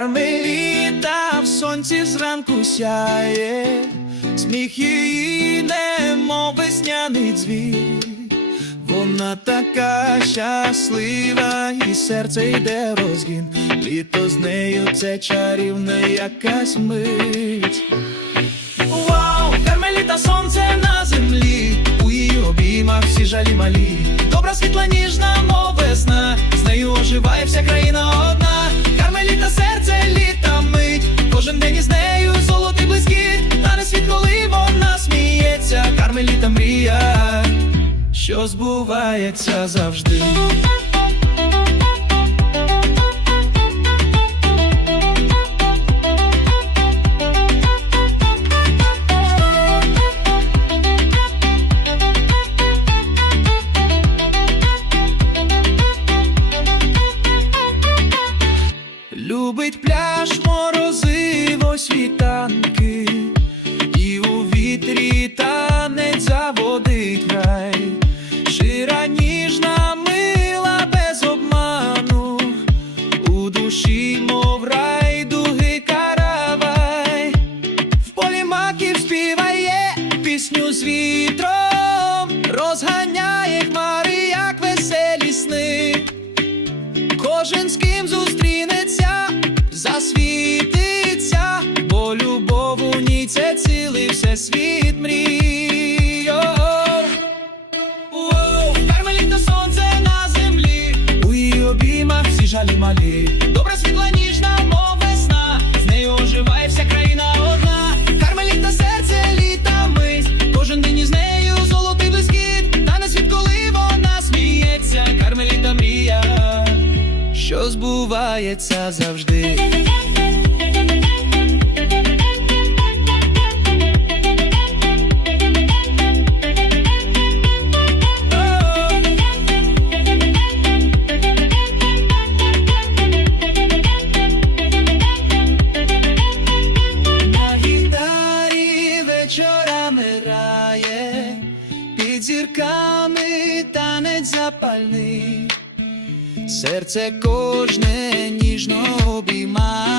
Кармеліта в сонці зранку сяє, сміх її немов весняний дзвін. Вона така щаслива, і серце йде розгін. Літо з нею це чарівна якась мить. Вау, кармеліта сонце на землі, у її обіймах всі жалі малі. Добра світла ніжна, мов весна, з нею оживає вся країна що збувається завжди. Любить пляж, морозиво, світанки, пісню з вітром, розганяє хмари, як веселі сни. Кожен з ким зустрінеться, засвітиться, бо любов у ній це цілий всесвіт мрій. О-о. Сонце на землі, у її обіймах всі жалі малі. Добра світла що збувається завжди. Зірками танець запальний, серце кожне ніжно обіймає.